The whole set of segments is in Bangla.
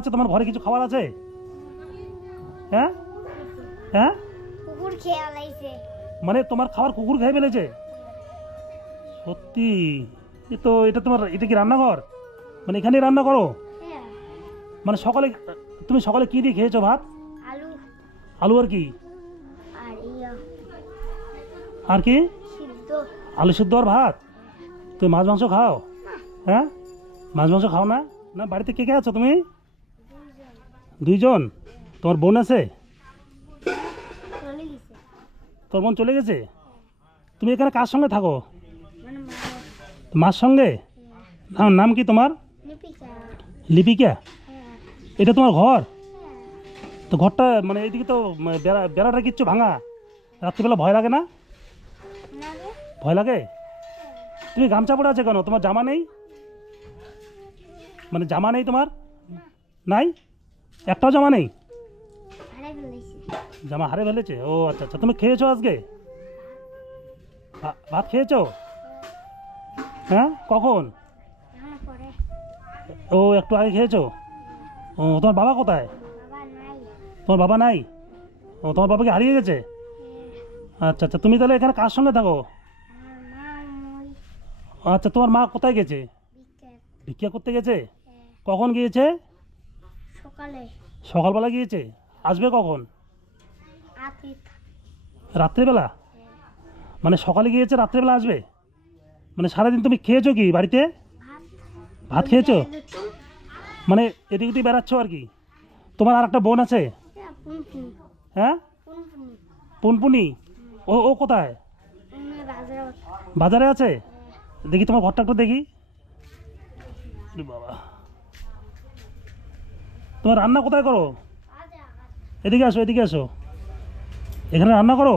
আচ্ছা, তোমার ঘরে কিছু খাবার আছে? হ্যাঁ হ্যাঁ, কুকুর খেয়ে আলাইছে। মানে তোমার খাবার কুকুর খেয়ে ফেলেছে? সত্যি? এটা তোমার, এটা কি রান্নাঘর? মানে এখানেই রান্না করো? হ্যাঁ, মানে সকালে তুমি সকালে কি দিয়ে খেয়েছো ভাত? আলু আলু আর কি? আর আর কি? সিদ্ধ। আলু সিদ্ধ আর ভাত? তুমি মাছ মাংস খাও? হ্যাঁ, মাছ মাংস খাও না? না, বাড়িতে কে কে আছো তুমি? দুইজন? তোমার বোন আছে? চলে গেছে। তোর বোন চলে গেছে? তুমি এখানে কার সঙ্গে থাকো? মানে মার সঙ্গে? নাম কি তোমার? লিপিকা। লিপিকা? হ্যাঁ, এটা তোমার ঘর? হ্যাঁ। তো ঘরটা মানে এইদিকে তো বেড়াটা কিচ্ছু ভাঙা, রাত্রিবেলা ভয় লাগে না? না রে। ভয় লাগে? তুমি গামছা পরে আছে কেন? তোমার জামা নেই? মানে জামা নেই তোমার? নাই? একটাও জামা নেই? হারাই ফেলেছি। জামা হারে ফেলেছে? ও আচ্ছা আচ্ছা। তুমি খেয়েছো আজকে? ভাত খেয়েছো? হ্যাঁ, কখন? এখন পরে ও, একটু আগে খেয়েছো? ও, তোমার বাবা কোথায়? বাবা নাই। তোমার বাবা নাই? ও, তোমার বাবাকে হারিয়ে গেছে? আচ্ছা আচ্ছা। তুমি তাহলে এখানে কার সঙ্গে থাকো? আমার মা মই আচ্ছা, তোমার মা কোথায় গেছে? বিকেল। ভিক্ষা করতে গেছে? হ্যাঁ, কখন গিয়েছে? সকালে সকালবেলা গিয়েছে? আসবে কখন? আতিত। রাত্রেবেলা? মানে সকালে গিয়েছে, রাত্রেবেলা আসবে? মানে সারাদিন তুমি খেয়েছো কি বাড়িতে? ভাত। ভাত খেয়েছো? মানে এদিক ওদিক বেড়াচ্ছ আর কি? তোমার আর একটা বোন আছে? হ্যাঁ, পুনপুন। হ্যাঁ, পুনপুন। পুনপুনি? ও ও কোথায়? বাজারে। বাজারে আছে? দেখি তোমার ঘরটা একটু দেখি। ওরে বাবা, তোমার রান্না কোথায় করো? এদিকে আসো, এদিকে আসো। এখানে রান্না করো?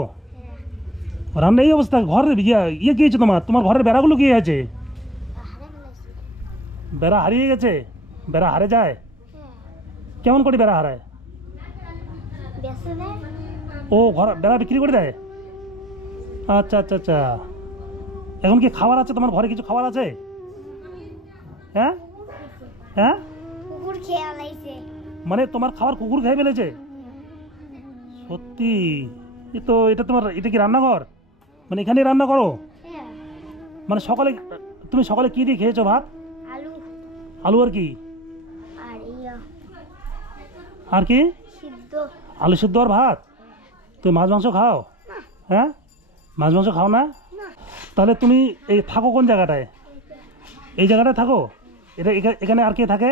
রান্না এই অবস্থা? ঘরের ইয়ে কি হয়েছে তোমার? তোমার ঘরের বেড়াগুলো কি আছে? বেড়া হারিয়ে গেছে? বেড়া হারে যায়? কেমন করে বেড়া হারায়? ও, ঘর বেড়া বিক্রি করে দেয়? আচ্ছা আচ্ছা আচ্ছা। এখন কি খাবার আছে তোমার ঘরে? কিছু খাবার আছে? হ্যাঁ হ্যাঁ, কুকুর খেয়ে আলাইছে। মানে তোমার খাবার কুকুর খেয়ে ফেলেছে? সত্যি? এটা তোমার, এটা কি রান্নাঘর? মানে এখানেই রান্না করো? হ্যাঁ, মানে সকালে তুমি সকালে কি দিয়ে খেয়েছো ভাত? আলু আলু আর কি? আর আর কি? সিদ্ধ। আলু সিদ্ধ আর ভাত? তুমি মাছ মাংস খাও? হ্যাঁ, মাছ মাংস খাও না? তাহলে তুমি এই থাকো কোন জায়গাটায়? এই জায়গাটায় থাকো? এখানে আর কে থাকে?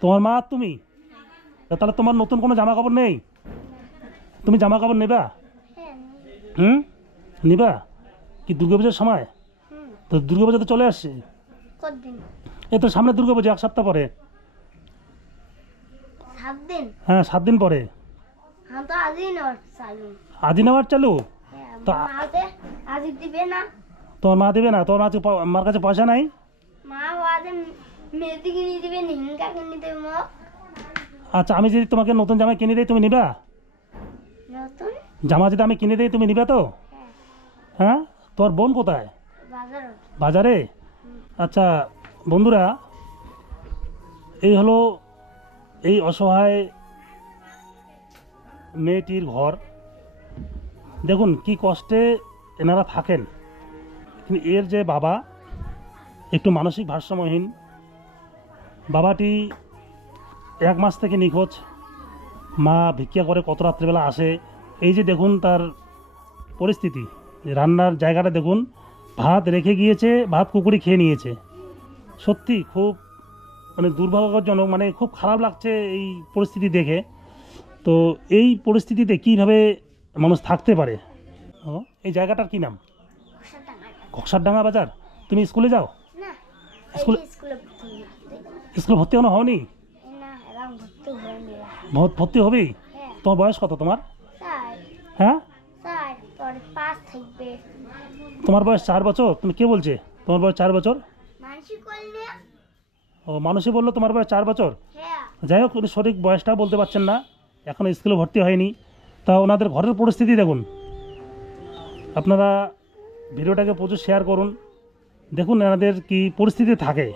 তোমার মা আর তুমি? তাহলে তোমার নতুন কোনো জামা কাপড় নেই? তুমি জামা কাপড় নেবা? হ্যাঁ। হুম, নিবা? কি দুর্গাপূজার সময়? হুম। তো দুর্গাপূজা তো চলে আসছে। কতদিন? এই তো সামনে দুর্গাপূজা, এক সপ্তাহ পরে। 7 দিন। হ্যাঁ, 7 দিন পরে। हम तो आज ही नोट चालू। আজই নেওয়ার চালু? তো माते आज दिबे ना। তোমার মা দেবে না? তোমার মার কাছে পয়সা নাই? माँ आज मेहंदी की नहीं दिबे निहंगा की नहीं दिबे मो। আচ্ছা, আমি যদি তোমাকে নতুন জামা কিনে দিই তুমি নিবা? नतुन জামা যদি আমি কিনে দিই তুমি নিবা তো? হ্যাঁ, তোমার বোন কোথায়? बाजार। বাজারে? আচ্ছা বন্ধুরা, এই হলো এই অসহায় মেয়েটির ঘর। দেখুন কি কষ্টে এনারা থাকেন। কিন্তু এর যে বাবা একটু মানসিক ভারসাম্যহীন, বাবাটি 1 মাস থেকে নিখোঁজ। মা ভিক্ষা করে কত রাত্রিবেলা আসে। এই যে দেখুন তার পরিস্থিতি, রান্নার জায়গাটা দেখুন, ভাত রেখে গিয়েছে, ভাত কুকুরি খেয়ে নিয়েছে। সত্যি খুব মানে দুর্ভাগ্যজনক, মানে খুব খারাপ লাগছে এই পরিস্থিতি দেখে। তো এই পরিস্থিতিতে কীভাবে মানুষ থাকতে পারে? এই জায়গাটার কি নাম? ঘকসারডাঙ্গা বাজার। তুমি স্কুলে যাও? না স্কুলে স্কুলে স্কুলে ভর্তি এখনো হওনি? না এরকম ভর্তি হয়নি। ভর্তি হবেই? হ্যাঁ। তোমার বয়স কত তোমার? স্যার হ্যাঁ, স্যার তোর পাস থাকবে। তোমার বয়স 4 বছর? তুমি কে বলছে তোমার বয়স 4 বছর? মানসিক করলে। ও, মানুষই বললো তোমার বয়স 4 বছর। হ্যাঁ। যাই হোক, উনি সঠিক বয়সটা বলতে পারছেন না, এখনও স্কুলে ভর্তি হয়নি। তা ওনাদের ঘরের পরিস্থিতি দেখুন। আপনারা ভিডিওটাকে প্রচুর শেয়ার করুন, দেখুন এনাদের কি পরিস্থিতি থাকে।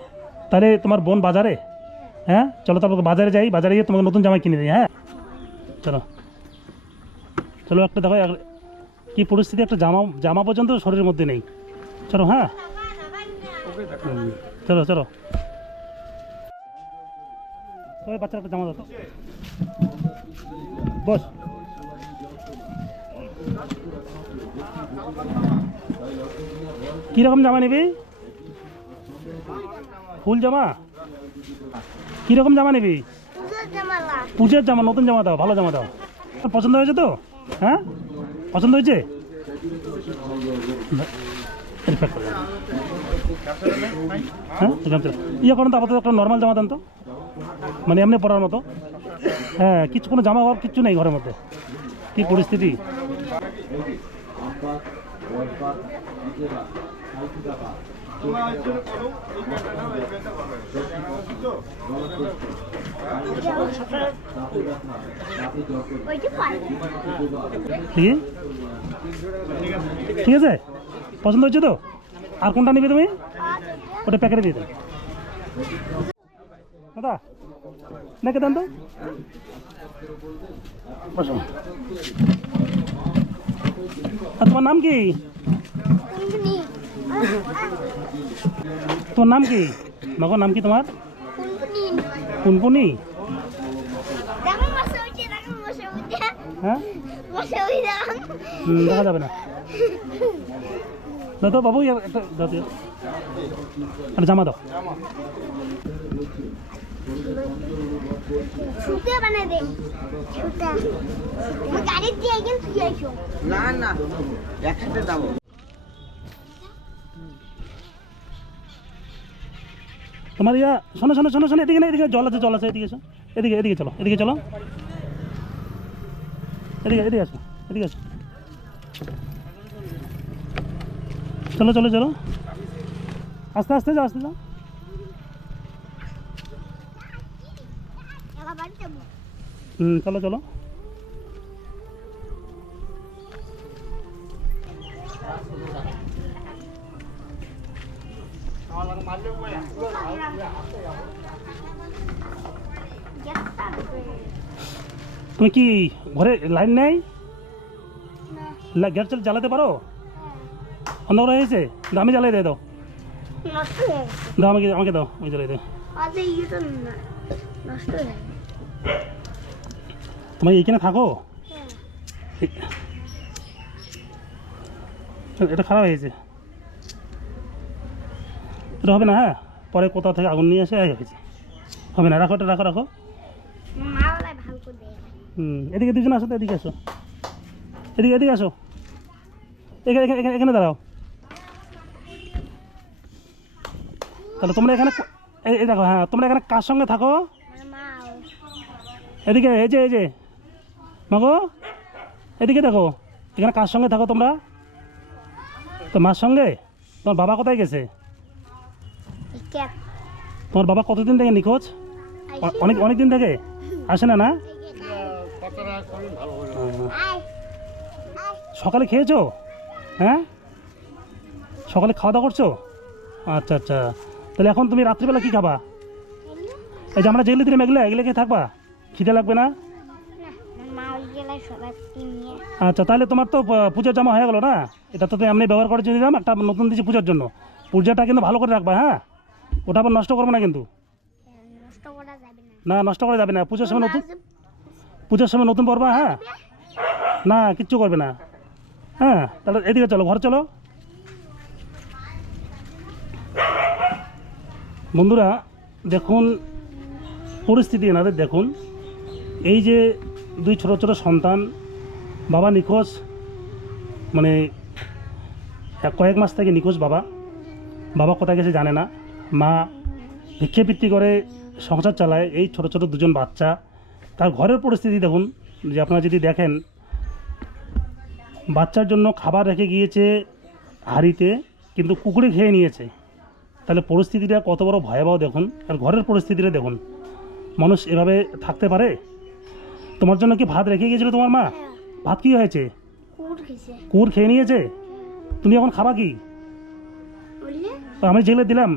তাহলে তোমার বোন বাজারে? হ্যাঁ চলো তারপর বাজারে যাই, বাজারে গিয়ে তোমাকে নতুন জামা কিনে দিই। হ্যাঁ চলো চলো, একটা দেখো কি পরিস্থিতি, একটা জামা জামা পর্যন্ত শরীরের মধ্যে নেই। চলো হ্যাঁ চলো চলো, ওই বাচ্চার একটা জামা দাও তো, বস। কীরকম জামা নিবি? ফুল জামা? কীরকম জামা নিবি? পুজোর জামা, নতুন জামা দাও, ভালো জামা দাও। পছন্দ হয়েছে তো? হ্যাঁ পছন্দ হয়েছে? হ্যাঁ ইয়ে করুন তো, আপাতত একটা নর্মাল জামা দেন তো, মানে এমনি পরার মতো। হ্যাঁ কিছু কোনো জামা হওয়ার কিচ্ছু নেই ঘরের মধ্যে, কি পরিস্থিতি। ঠিক আছে, পছন্দ হচ্ছে তো? আর কোনটা নিবে তুমি? ওটা প্যাকেটে দিয়ে দেন দাদা, নাকি দেন তো। আর তোমার নাম কি? তোমার নাম কি? মাগো নাম কি তোমার? পুনপুনি। হ্যাঁ দেখা যাবে না। দাও তো বাবু, একটা দাও, একটা জামা দাও। না না একসাথে যাবো। তোমার ইয়া শোনো শোনো শোনো শোনো, এদিকে না, এদিকে জল আছে, জল আছে, এদিকে এসো, এদিকে এদিকে চলো, এদিকে চলো, এদিকে এদিকে আসো, এদিকে আসো, চলো চলো চলো, আস্তে আস্তে যাও, আস্তে যাও। চলো চলো। তুমি কি ঘরে লাইন নেই? গ্যাস জ্বালাতে পারো? অন্ধকার হয়ে গেছে, আমি জ্বালাই দিয়ে দাও, দাও আমাকে, আমাকে দাও, আমি জ্বালাই দাও। তোমার এইখানে থাকো, এটা খারাপ হয়েছে, এটা হবে না। হ্যাঁ পরে কোথাও থেকে আগুন নিয়ে এসে হয়েছে, হবে না, রাখো, এটা রাখো রাখো। এদিকে দুজন আসো তো, এদিকে আসো, এদিকে এদিকে আসো, এখানে এখানে এখানে দাঁড়াও। তাহলে তোমরা এখানে এই দেখো, হ্যাঁ তোমরা এখানে কার সঙ্গে থাকো? এদিকে এই যে মাগো, এদিকে দেখো, এখানে কার সঙ্গে থাকো তোমরা? তো মার সঙ্গে। তোমার বাবা কোথায় গেছে? তোমার বাবা কতদিন থেকে নিখোঁজ? অনেক দিন থেকে আসে না? না সকালে খেয়েছো? হ্যাঁ সকালে খাওয়া দাওয়া করছো? আচ্ছা আচ্ছা, তাহলে এখন তুমি রাত্রিবেলা কি খাবা? এই যে আমরা যেগুলো দিলাম এগুলো এগুলো খেয়ে থাকবা, খিদে লাগবে না? আচ্ছা তাহলে তোমার তো পূজার জামা হয়ে গেলো না, এটা তো এমনি ব্যবহার করে দিলাম, একটা নতুন দিচ্ছি পূজার জন্য। পূজাটা কিন্তু ভালো করে রাখবা, হ্যাঁ ওটা আবার নষ্ট করবো না কিন্তু। না নষ্ট করা যাবে না, পূজার সময় নতুন পরবা। হ্যাঁ না কিচ্ছু করবে না। হ্যাঁ তাহলে এদিকে চলো, ঘরে চলো। বন্ধুরা দেখুন পরিস্থিতি এনাদের, দেখুন এই যে দুই ছোট ছোট সন্তান, বাবা নিখোঁজ, মানে কয়েক মাস থেকে নিখোঁজ বাবা। বাবা কোথায় গেছে জানে না, মা ভিক্ষাবৃত্তি করে সংসার চালায়, এই ছোট ছোট দুজন বাচ্চা। তার ঘরের পরিস্থিতি দেখুন, যে আপনারা যদি দেখেন, বাচ্চার জন্য খাবার রেখে গিয়েছে হাঁড়িতে, কিন্তু কুকুরে খেয়ে নিয়েছে। তাহলে পরিস্থিতিটা কত বড় ভয়াবহ দেখুন, আর ঘরের পরিস্থিতিটা দেখুন। মানুষ এভাবে থাকতে পারে? তোমার জন্য কি ভাত রেখে গিয়েছিল তোমার মা? ভাত কি হয়েছে? কুকুর খেয়ে নিয়েছে। তুমি এখন খাবা কি? তো আমি যেগুলো দিলাম,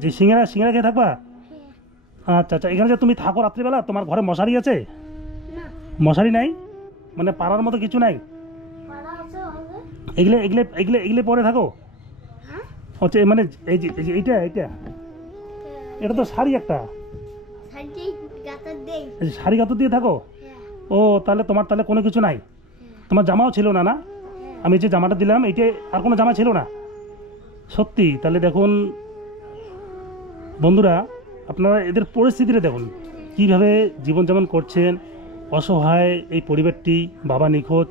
যে সিঙ্গারা খেয়ে থাকবা, আচ্ছা আচ্ছা, এখানে যে তুমি থাকো রাত্রিবেলা, তোমার ঘরে মশারি আছে? না মশারি নাই মানে পাড়ার মতো কিছু নাই? পাড়া আছে হবে। এগুলো এগুলো এগুলো এগুলো পরে থাকো? হ্যাঁ হচ্ছে মানে এই যে এইটা এইটা এটা তো শাড়ি একটা, সাইডে গাতার দেই। এই যে শাড়ি গাতো দিয়ে থাকো? হ্যাঁ ও তাহলে তোমার তাহলে কোনো কিছু নাই, তোমার জামাও ছিল না না? হ্যাঁ আমি যে জামাটা দিলাম এইটা আর কোনো জামা ছিল না? সত্যি? তাহলে দেখুন বন্ধুরা, আপনারা এদের পরিস্থিতিটা দেখুন কীভাবে জীবনযাপন করছেন, অসহায় এই পরিবারটি। বাবা নিখোঁজ,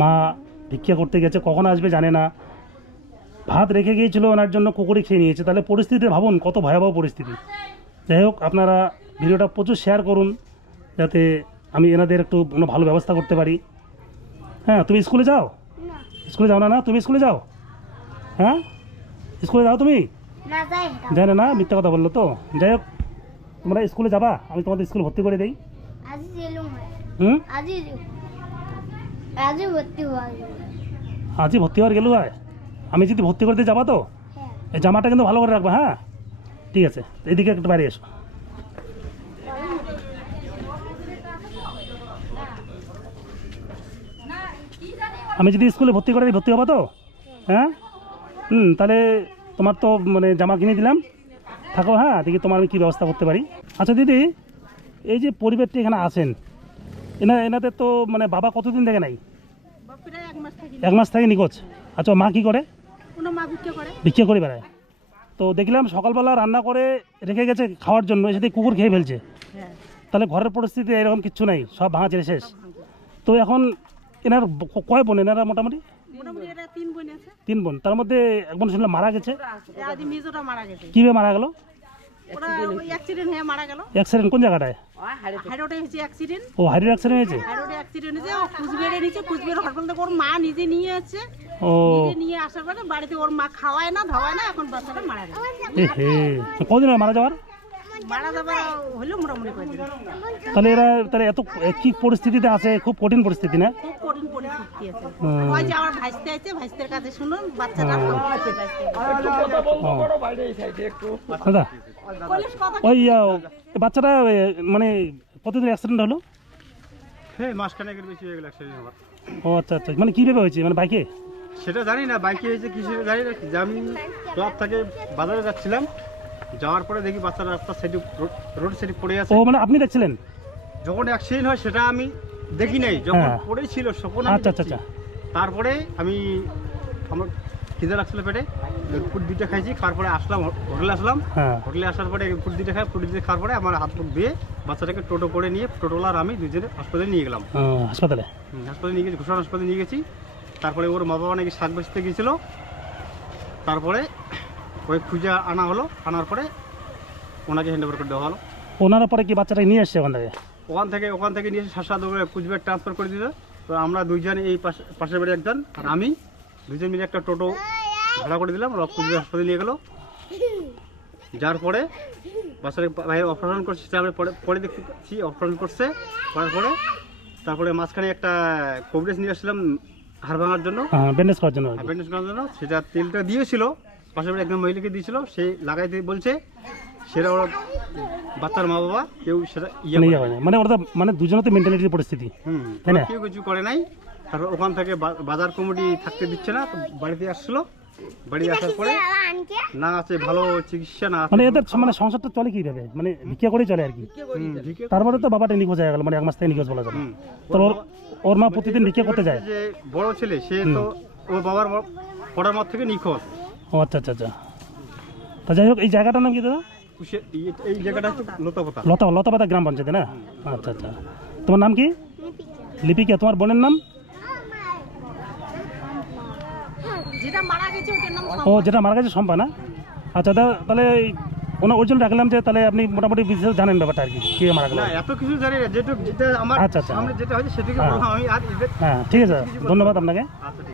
মা ভিক্ষা করতে গেছে, কখন আসবে জানে না, ভাত রেখে গিয়েছিল ওনার জন্য, কুকুরি খেয়ে নিয়েছে। তাহলে পরিস্থিতি ভাবুন কত ভয়াবহ পরিস্থিতি। যাই হোক, আপনারা ভিডিওটা প্রচুর শেয়ার করুন যাতে আমি এনাদের একটু কোনো ভালো ব্যবস্থা করতে পারি। হ্যাঁ, তুমি স্কুলে যাও? না স্কুলে যাও না? না তুমি স্কুলে যাও? হ্যাঁ স্কুলে যাও তুমি? না যাই জানে না, মিথ্যা কথা বললো তো। যাই হোক, তোমরা স্কুলে যাবা, আমি তোমাদের স্কুলে ভর্তি করে দিই। আজি জেলুম হুম, আজি আজি ভর্তি হওয়া যাবে। আজই ভর্তি হওয়ার গেল হয়। আমি যদি ভর্তি করতে যাবা তো হ্যাঁ এই জামাটা কিন্তু ভালো করে রাখবা। হ্যাঁ ঠিক আছে, এদিকে একটু বাইরে এসো। আমি যদি স্কুলে ভর্তি করে দিই, ভর্তি হবা তো? হ্যাঁ তাহলে তোমার তো মানে জামা কিনে দিলাম, থাকো। হ্যাঁ দেখি তোমার আমি কী ব্যবস্থা করতে পারি। আচ্ছা দিদি, এই যে পরিবারটি এখানে আছেন, এনাদের তো মানে বাবা কতদিন থেকে নাই? প্রায় 1 মাস থাকি। 1 মাস থেকে নিখোঁজ। আচ্ছা, মা কী করে? কোনো মা ভিক্ষা করে। ভিক্ষা করে বেড়ায়। তো দেখলাম সকালবেলা রান্না করে রেখে গেছে খাওয়ার জন্য, এসে দেখি কুকুর খেয়ে ফেলছে। হ্যাঁ তাহলে ঘরের পরিস্থিতি এরকম কিচ্ছু নাই, সব ভাঙা ছেড়ে শেষ। তো এখন এনার কয় বোন এনারা? মোটামুটি মোটামুটি এরা 3 বোন আছে। 3 বোন, তার মধ্যে এক বোন শুনলাম মারা গেছে। আদি মেজোটা মারা গেছে। কীভাবে মারা গেল? ওরা অ্যাক্সিডেন্ট হয়ে মারা গেল। অ্যাক্সিডেন্ট কোন জায়গাটায়? হাইরোডে হয়েছে অ্যাক্সিডেন্ট। ও হাড়ির অ্যাক্সিডেন্ট হয়েছে? হাইরোডে অ্যাক্সিডেন্ট হয়েছে। ও কুচবিহারে নিচে, কুচবিহার হাসপাতাল থেকে ওর মা নিজে নিয়ে আছে। ও নিজে নিয়ে আসার পরে বাড়িতে ওর মা খাওয়ায় না ধাওয়ায় না, এখন বাচ্চাটা মারা গেল। এ হে, কদিন হয় মারা যাওয়ার? মারা যাবার হলো মোটামুটি কয়েকদিন। তাহলে এরা তাহলে এত কি পরিস্থিতিতে আছে? খুব কঠিন পরিস্থিতি না? খুব কঠিন পরিস্থিতি আছে। হুম। ওই যে আমার ভাইস্তে আছে, ভাইস্তের কাছে শুনুন বাচ্চাটা ও দাদা, পুলিশ কথা ওই বাচ্চাটা মানে কতদিন অ্যাক্সিডেন্ট হলো? হ্যাঁ, মাসখানেকের বেশি হয়ে গেল অ্যাক্সিডেন্ট হওয়ার। ও আচ্ছা আচ্ছা, মানে কীভাবে হয়েছে? মানে বাইকে? সেটা জানি না, বাইকে হয়েছে কিসে জানি না। যে আমি ক্লাব থেকে বাজারে যাচ্ছিলাম, যাওয়ার পরে দেখি বাচ্চারা রাস্তার সাইডে রোড সাইডে পড়ে আছে। ও মানে আপনি দেখছিলেন? যখন অ্যাক্সিডেন্ট হয় সেটা আমি দেখি নাই, যখন হ্যাঁ। পড়েছিল তখন আমি আচ্ছা আচ্ছা দেখছি। আচ্ছা। তারপরে আমি আমার খিদে লাগছিল পেটে, ফুড 2টা খাইছি, খাওয়ার পরে আসলাম হোটেলে আসলাম। হ্যাঁ হোটেলে আসার পরে ফুড 2টা খাই, ফুড 2 খাওয়ার পরে আমার হাত মুখ ধুয়ে বাচ্চাটাকে টোটো করে নিয়ে টোটোলার আমি দুজনে হাসপাতালে নিয়ে গেলাম। হাসপাতালে? হাসপাতালে নিয়ে গেছি, ঘোষণা হাসপাতালে নিয়ে গেছি। তারপরে ওর মা বাবা নাকি শাক বেচতে গিয়েছিল। তারপরে ওই খুঁজে আনা হলো, আনার পরে ওনাকে হ্যান্ড ওভার করে দেওয়া হলো। ওনারা পরে কি বাচ্চাটা নিয়ে এসছে ওখান থেকে? ওখান থেকে নিয়ে শাসা দৌড়ে কুচবিহার ট্রান্সফার করে দিল। তো আমরা দুইজন, এই পাশের বাড়ি একজন আর আমি, দুজন মিলে একটা টোটো ভাড়া করে দিলাম। ওরা কুচবিহার হাসপাতালে নিয়ে গেল। যার পরে বাচ্চার বাইরে অপারেশন করছে, তারপরে পরে দেখছি অপারেশন করছে। করার পরে তারপরে মাঝখানে একটা কভারেজ নিয়ে আসলাম হাড় ভাঙার জন্য, হ্যাঁ, ব্যান্ডেজ করার জন্য আর কি। ব্যান্ডেজ করার জন্য। সেটা তেলটা দিয়েছিল, পাশের বাড়ি একজন মহিলাকে দিয়েছিল, সে লাগাইতে বলছে। সেটা ওরা বাচ্চার মা বাবা কেউ সেটা মানে ইয়ে হয় না, মানে ওরা মানে দুজনে তো মেন্টালিটির পরিস্থিতি। তাই না? কেউ কিছু করে নাই। তারপর ওখান থেকে বাজার কমিটি থাকতে দিচ্ছে না, তো বাড়িতে আসছিল। বাড়ি আসার পরে আনকে না আছে ভালো চিকিৎসা, না আছে মানে এদের মানে সংসারটা চলে কীভাবে? মানে ভিক্ষা করেই চলে আর কি। ভিক্ষে। তারপরে তো বাবাটা নিখোঁজ হয়ে গেল, মানে 1 মাস থেকে নিখোঁজ বলা যাবে। হুম। তো ওর মা প্রতিদিন ভিক্ষা করতে যায়? যে বড় ছেলে সে তো ওর বাবার পড়ার মত থেকে নিখোঁজ। ও আচ্ছা আচ্ছা আচ্ছা। তা যাই হোক, এই জায়গাটার নাম কি দাদা? এই জায়গাটা হচ্ছে লতাপতা। লতাপাতা গ্রাম পঞ্চায়েতে না? আচ্ছা আচ্ছা। তোমার নাম কি? লিপিকা। তোমার বোনের নাম? যেটা মারা গেছে ওটার নাম ও যেটা মারা গেছে শম্পা না? আচ্ছা তাহলে ওনার ওই জন্য রাখলাম যে তাহলে আপনি মোটামুটি বিশেষ জানেন ব্যাপারটা আর কি, কে মারা গেল। না, এত কিছু জানি না, যেটা আমার আচ্ছা, আচ্ছা। সামনে যেটা হয়েছে সেটাকে হ্যাঁ। বললাম আমি। আর হ্যাঁ ঠিক আছে, ধন্যবাদ আপনাকে। আচ্ছা।